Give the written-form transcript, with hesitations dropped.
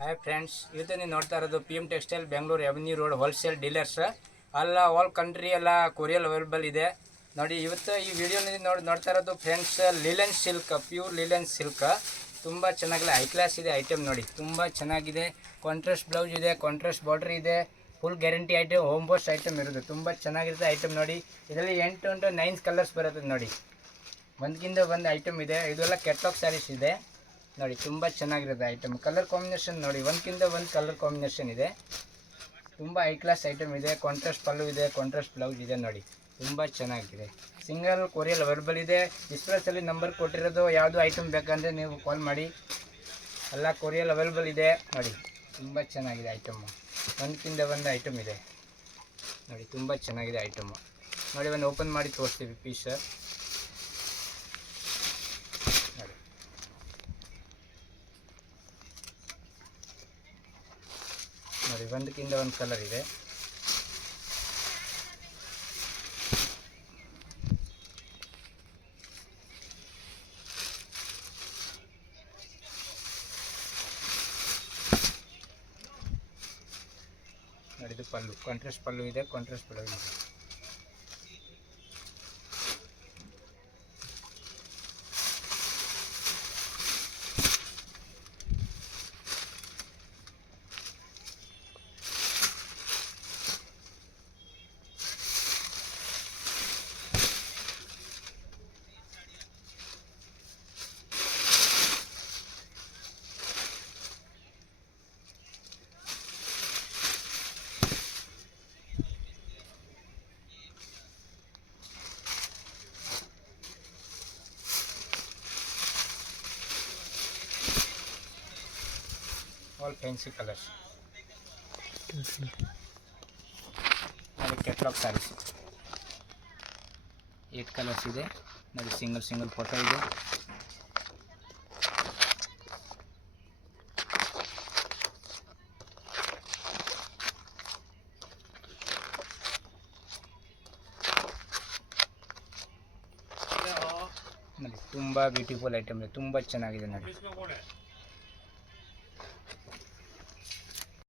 Hi friends, ಇವತ್ತು ನೀವು ನೋಡ್ತಾ ಇರೋದು P M textile Bengaluru avenue road wholesale dealers. All country ಎಲ್ಲ ಕೊರಿಯಲ್ ಅವೈಲೇಬಲ್ ಇದೆ. ನೋಡಿ, ಇವತ್ತು ಈ ವಿಡಿಯೋನಲ್ಲಿ ನೋಡ್ತಾ ಇರೋದು ಫ್ರೆಂಡ್ಸ್, ಲಿಲೆನ್ ಸಿಲ್ಕ್, ಪ್ಯೂರ್ ಲಿಲೆನ್ ಸಿಲ್ಕ್. ತುಂಬ ಚೆನ್ನಾಗಿಲ್ಲ, ಹೈ ಕ್ಲಾಸ್ ಇದೆ ಐಟಮ್. ನೋಡಿ, ತುಂಬ ಚೆನ್ನಾಗಿದೆ. ಕಾಂಟ್ರಾಸ್ಟ್ ಬ್ಲೌಸ್ ಇದೆ, ಕಾಂಟ್ರಾಸ್ಟ್ ಬಾರ್ಡರ್ ಇದೆ. Full guarantee item, home wash item ಇರೋದು. ತುಂಬ ಚೆನ್ನಾಗಿರುತ್ತೆ ಐಟಮ್. ನೋಡಿ, ಇದರಲ್ಲಿ 8 to 9 ಕಲರ್ಸ್ ಬರುತ್ತೆ. ನೋಡಿ, ಒಂದಕ್ಕಿಂತ ಒಂದು ಐಟಮ್ ಇದೆ. ಇದೆಲ್ಲ ಕೆಟ್ಲಾಗ್ ಸ್ಯಾರೀಸ್ ಇದೆ. ನೋಡಿ, ತುಂಬ ಚೆನ್ನಾಗಿರುತ್ತೆ ಐಟಮ್. ಕಲರ್ ಕಾಂಬಿನೇಷನ್ ನೋಡಿ, ಒಂದಕ್ಕಿಂತ ಒಂದು ಕಲರ್ ಕಾಂಬಿನೇಷನ್ ಇದೆ. ತುಂಬ ಹೈ ಕ್ಲಾಸ್ ಐಟಮ್ ಇದೆ. ಕಾಂಟ್ರಾಸ್ಟ್ ಪಲ್ಲು ಇದೆ, ಕಾಂಟ್ರಾಸ್ಟ್ ಬ್ಲೌಸ್ ಇದೆ. ನೋಡಿ, ತುಂಬ ಚೆನ್ನಾಗಿದೆ. ಸಿಂಗಲ್ ಕೊರಿಯಲ್ ಅವೈಲೇಬಲ್ ಇದೆ. ಡಿಸ್ಪ್ಲೇಸಲ್ಲಿ ನಂಬರ್ ಕೊಟ್ಟಿರೋದು. ಯಾವುದು ಐಟಮ್ ಬೇಕಂದರೆ ನೀವು ಕಾಲ್ ಮಾಡಿ. ಎಲ್ಲ ಕೊರಿಯಲ್ ಅವೈಲೇಬಲ್ ಇದೆ. ನೋಡಿ, ತುಂಬ ಚೆನ್ನಾಗಿದೆ ಐಟಮು. ಒಂದಕ್ಕಿಂತ ಒಂದು ಐಟಮ್ ಇದೆ. ನೋಡಿ, ತುಂಬ ಚೆನ್ನಾಗಿದೆ ಐಟಮು. ನೋಡಿ, ಒಂದು ಓಪನ್ ಮಾಡಿ ತೋರಿಸ್ತೀವಿ ಪೀಸ್. ನೋಡಿ, ಒಂದಕ್ಕಿಂತ ಒಂದು ಕಲರ್ ಇದೆ. ನೋಡಿ, ಇದು ಪಲ್ಲು, ಕಾಂಟ್ರಾಸ್ಟ್ ಪಲ್ಲು ಇದೆ, ಕಾಂಟ್ರಾಸ್ಟ್ ಬ್ಲೌಸ್ ಇದೆ. All fancy colours. ನೋಡಿ, ಕೆಟ್ಲಾಗ್ ಸ್ಯಾರೀಸ್ 8 ಕಲರ್ಸ್ ಇದೆ. ನೋಡಿ, ಸಿಂಗಲ್ ಫೋಟೋ ಇದೆ. ನೋಡಿ, ತುಂಬ ಬ್ಯೂಟಿಫುಲ್ ಐಟಮ್ ಇದೆ. ತುಂಬ ಚೆನ್ನಾಗಿದೆ. ನೋಡಿ,